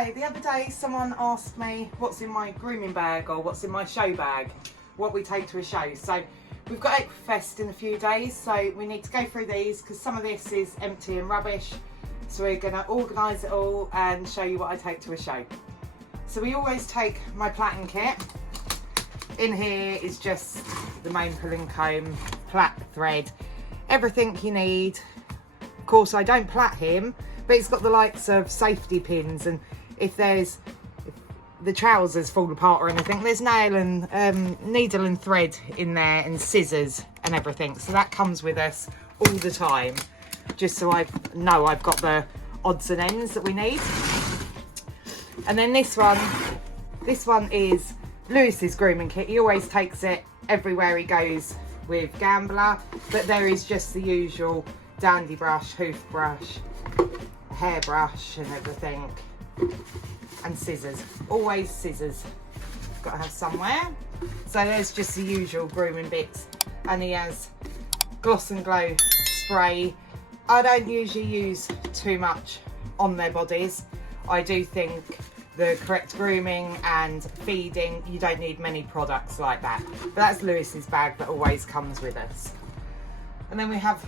So the other day someone asked me what's in my grooming bag or what's in my show bag, what we take to a show. So we've got Equifest in a few days, so we need to go through these because some of this is empty and rubbish. So we're going to organise it all and show you what I take to a show. So we always take my plaiting kit. In here is just the main pulling comb, plait thread, everything you need. Of course I don't plait him, but it's got the likes of safety pins, and if the trousers fall apart or anything, there's nail and needle and thread in there, and scissors and everything. So that comes with us all the time, just so I know I've got the odds and ends that we need. And then this one is Lewis's grooming kit. He always takes it everywhere he goes with Gambler, but there is just the usual dandy brush, hoof brush, hairbrush and everything, and scissors. Always scissors, got to have somewhere. So there's just the usual grooming bits, and he has gloss and glow spray. I don't usually use too much on their bodies. I do think the correct grooming and feeding, you don't need many products like that. But that's Lewis's bag that always comes with us. And then we have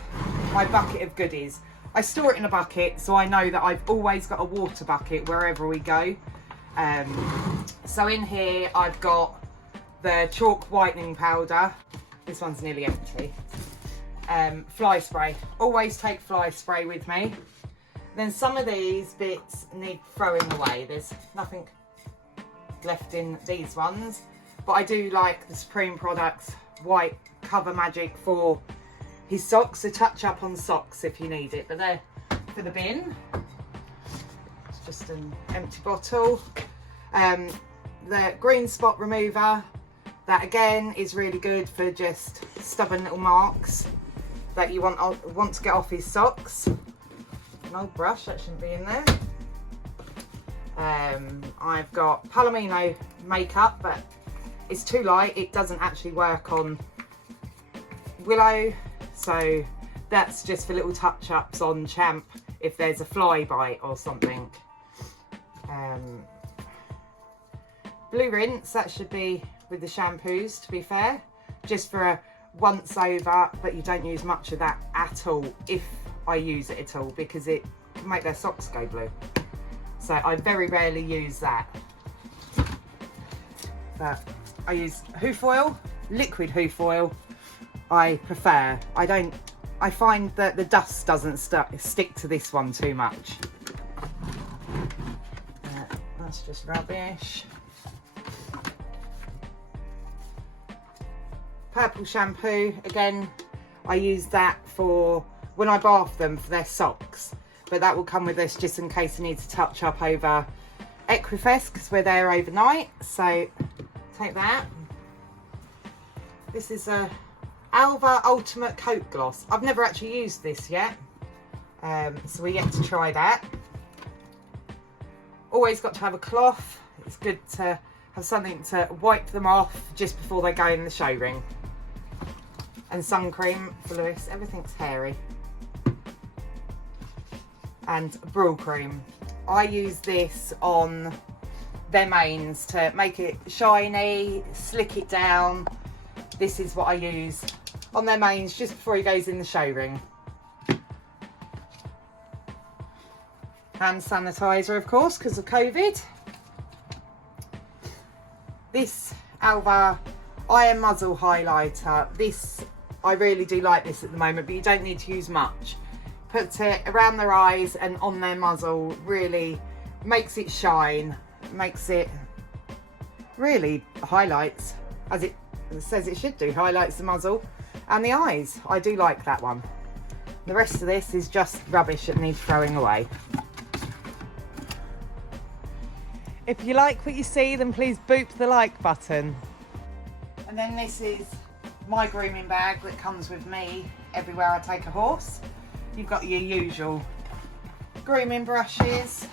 my bucket of goodies. I store it in a bucket, so I know that I've always got a water bucket wherever we go. So in here I've got the chalk whitening powder. This one's nearly empty. Fly spray. Always take fly spray with me. Then some of these bits need throwing away. There's nothing left in these ones. But I do like the Supreme Products White Cover Magic for his socks, a touch up on socks if you need it, but they're for the bin. It's just an empty bottle. The green spot remover, that again is really good for just stubborn little marks that you want to get off his socks. An old brush, that shouldn't be in there. I've got palomino makeup, but it's too light, it doesn't actually work on Willow. So that's just for little touch-ups on Champ if there's a fly bite or something. Blue rinse, that should be with the shampoos, to be fair. Just for a once over, but you don't use much of that at all, if I use it at all, because it can make their socks go blue. So I very rarely use that. But I use hoof oil, liquid hoof oil. I prefer. I find that the dust doesn't stick to this one too much. That's just rubbish. Purple shampoo, again, I use that for when I bath them for their socks, but that will come with us just in case I need to touch up over Equifest because we're there overnight. So take that. This is a Alva Ultimate Coat Gloss. I've never actually used this yet, so we're yet to try that. Always got to have a cloth. It's good to have something to wipe them off just before they go in the show ring. And sun cream for Lewis. Everything's hairy. And Brule cream. I use this on their manes to make it shiny, slick it down. This is what I use on their manes just before he goes in the show ring. Hand sanitizer, of course, because of COVID. This Alva Iron Muzzle highlighter. This, I really do like this at the moment, but you don't need to use much. Puts it around their eyes and on their muzzle, really makes it shine, makes it really highlights, as it says it should do, highlights the muzzle and the eyes. I do like that one. The rest of this is just rubbish that needs throwing away. If you like what you see, then please boop the like button. And then this is my grooming bag that comes with me everywhere I take a horse. You've got your usual grooming brushes.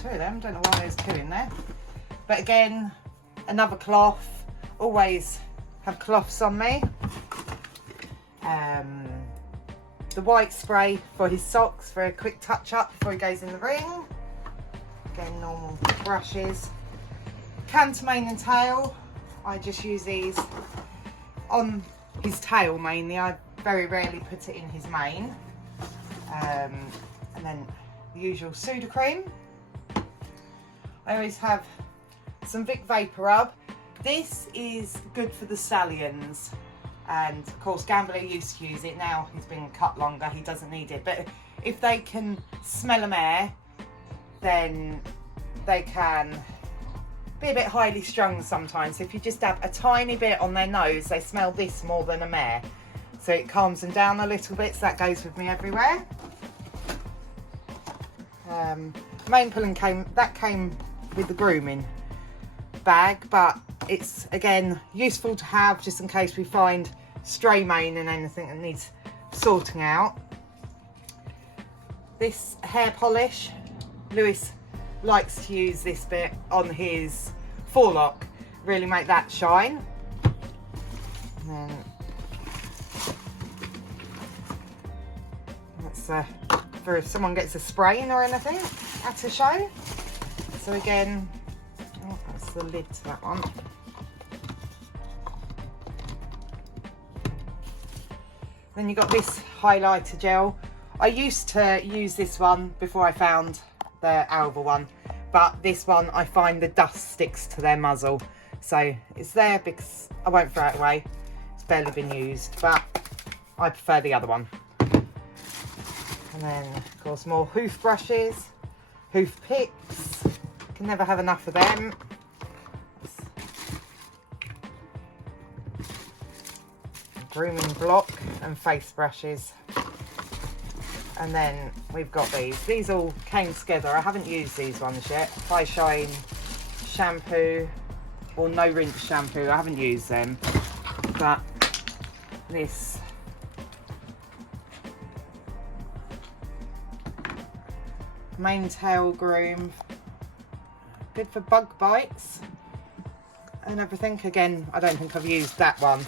Two of them, don't know why there's two in there. But again, another cloth. Always have cloths on me. The white spray for his socks for a quick touch up before he goes in the ring. Again, normal brushes. Canter mane and tail. I just use these on his tail mainly. I very rarely put it in his mane. And then the usual Sooty cream. I always have some Vic Vapor Rub. This is good for the stallions, and of course Gambler used to use it. Now he's been cut longer, he doesn't need it, but if they can smell a mare, then they can be a bit highly strung sometimes. If you just dab a tiny bit on their nose, they smell this more than a mare, so it calms them down a little bit. So that goes with me everywhere. Mane pulling came with the grooming bag, but it's again useful to have just in case we find stray mane and anything that needs sorting out. This hair polish, Lewis likes to use this bit on his forelock, really make that shine. And then that's for if someone gets a sprain or anything at a show. So again, oh, that's the lid to that one. Then you got this highlighter gel. I used to use this one before I found the Alva one, but this one I find the dust sticks to their muzzle, so it's there because I won't throw it away. It's barely been used, but I prefer the other one. And then of course more hoof brushes, hoof picks. Can never have enough of them. Grooming block and face brushes. And then we've got these all came together. I haven't used these ones yet. High Shine shampoo or no rinse shampoo, I haven't used them, but this mane tail groom, good for bug bites and everything. Again, I don't think I've used that one,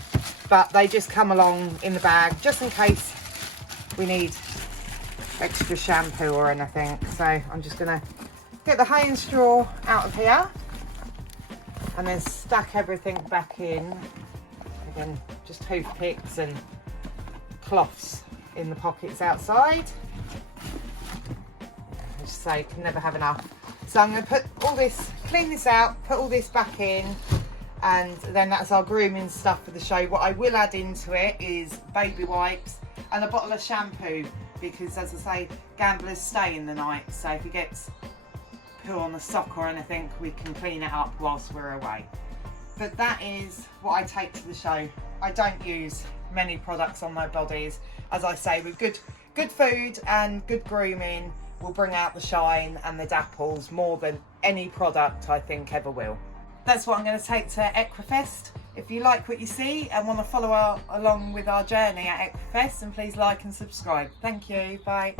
but they just come along in the bag just in case we need extra shampoo or anything. So I'm just gonna get the hay and straw out of here and then stack everything back in. Again, just hoof picks and cloths in the pockets outside. As I say, can never have enough. So I'm going to put all this, clean this out, put all this back in, and then that's our grooming stuff for the show. What I will add into it is baby wipes and a bottle of shampoo, because as I say, gamblers stay in the night, so if he gets poo on the sock or anything, we can clean it up whilst we're away. But that is what I take to the show. I don't use many products on my bodies. As I say, with good food and good grooming will bring out the shine and the dapples more than any product I think ever will. That's what I'm going to take to Equifest. If you like what you see and want to follow along with our journey at Equifest, then please like and subscribe. Thank you. Bye.